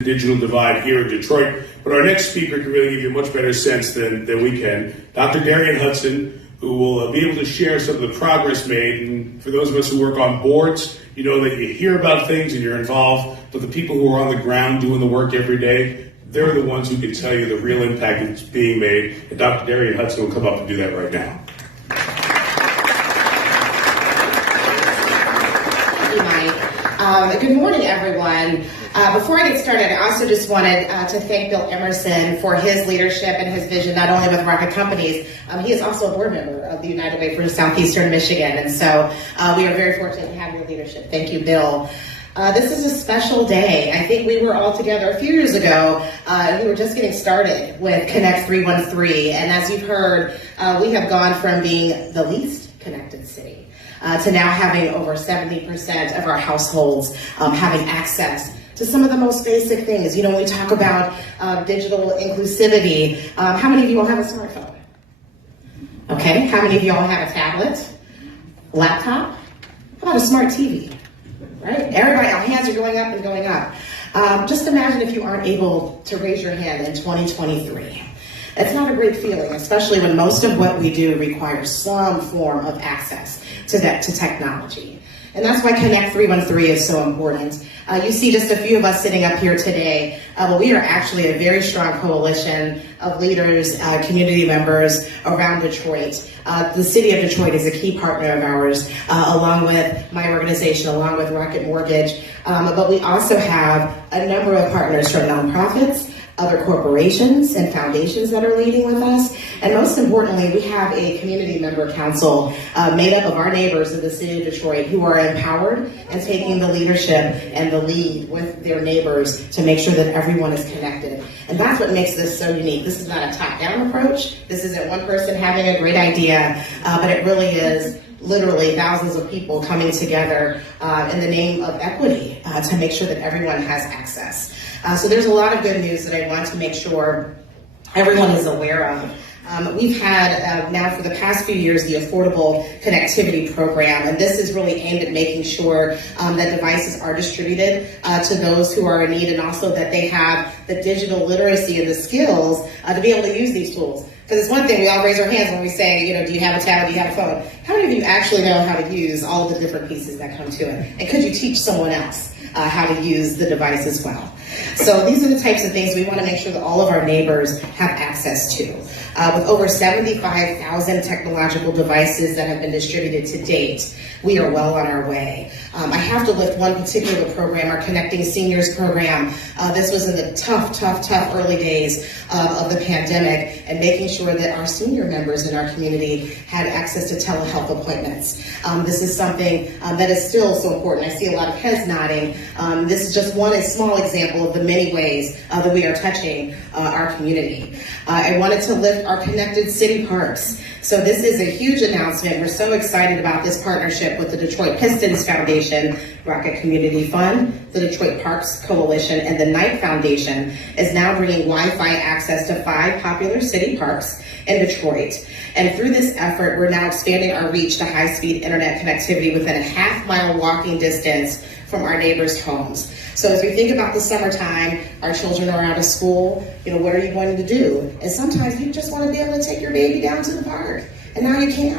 digital divide here in Detroit, but our next speaker can really give you a much better sense than we can. Dr. Darienne Hudson, who will be able to share some of the progress made. And for those of us who work on boards, you know that you hear about things and you're involved, but the people who are on the ground doing the work every day, they're the ones who can tell you the real impact that's being made. And Dr. Darienne Hudson will come up and do that right now. Thank you, Mike. Good morning, everyone. Before I get started, I also just wanted to thank Bill Emerson for his leadership and his vision, not only with Rocket Companies, he is also a board member of the United Way for Southeastern Michigan. And so we are very fortunate to have your leadership. Thank you, Bill. This is a special day. I think we were all together a few years ago. We were just getting started with Connect 313. And as you've heard, we have gone from being the least connected city to now having over 70% of our households having access to some of the most basic things. You know, when we talk about digital inclusivity, how many of you all have a smartphone? Okay, how many of you all have a tablet, laptop? How about a smart TV? Right? Everybody, our hands are going up and going up. Just imagine if you aren't able to raise your hand in 2023. It's not a great feeling, especially when most of what we do requires some form of access to technology. And that's why Connect 313 is so important. You see just a few of us sitting up here today, but we are actually a very strong coalition of leaders, community members around Detroit. The city of Detroit is a key partner of ours, along with my organization, along with Rocket Mortgage. But we also have a number of partners from nonprofits, other corporations and foundations that are leading with us. And most importantly, we have a community member council made up of our neighbors in the city of Detroit who are empowered and taking the leadership and the lead with their neighbors to make sure that everyone is connected. And that's what makes this so unique. This is not a top-down approach. This isn't one person having a great idea, but it really is literally thousands of people coming together in the name of equity to make sure that everyone has access. So there's a lot of good news that I want to make sure everyone is aware of. We've had now for the past few years the Affordable Connectivity Program, and this is really aimed at making sure that devices are distributed to those who are in need, and also that they have the digital literacy and the skills to be able to use these tools. Because it's one thing, we all raise our hands when we say, you know, do you have a tablet, do you have a phone? How many of you actually know how to use all the different pieces that come to it? And could you teach someone else how to use the device as well? So these are the types of things we want to make sure that all of our neighbors have access to. With over 75,000 technological devices that have been distributed to date, we are well on our way. I have to lift one particular program, our Connecting Seniors program. This was in the tough early days of the pandemic, and making sure that our senior members in our community had access to telehealth appointments. This is something that is still so important. I see a lot of heads nodding. This is just one small example of the many ways that we are touching our community. I wanted to lift our connected city parks. So this is a huge announcement. We're so excited about this partnership with the Detroit Pistons Foundation, Rocket Community Fund, the Detroit Parks Coalition, and the Knight Foundation is now bringing Wi-Fi access to 5 popular city parks in Detroit. And through this effort, we're now expanding our reach to high-speed internet connectivity within a half-mile walking distance from our neighbors' homes. So as we think about the summertime, our children are out of school, you know, what are you going to do? And sometimes you just want to be able to take your baby down to the park, and now you can.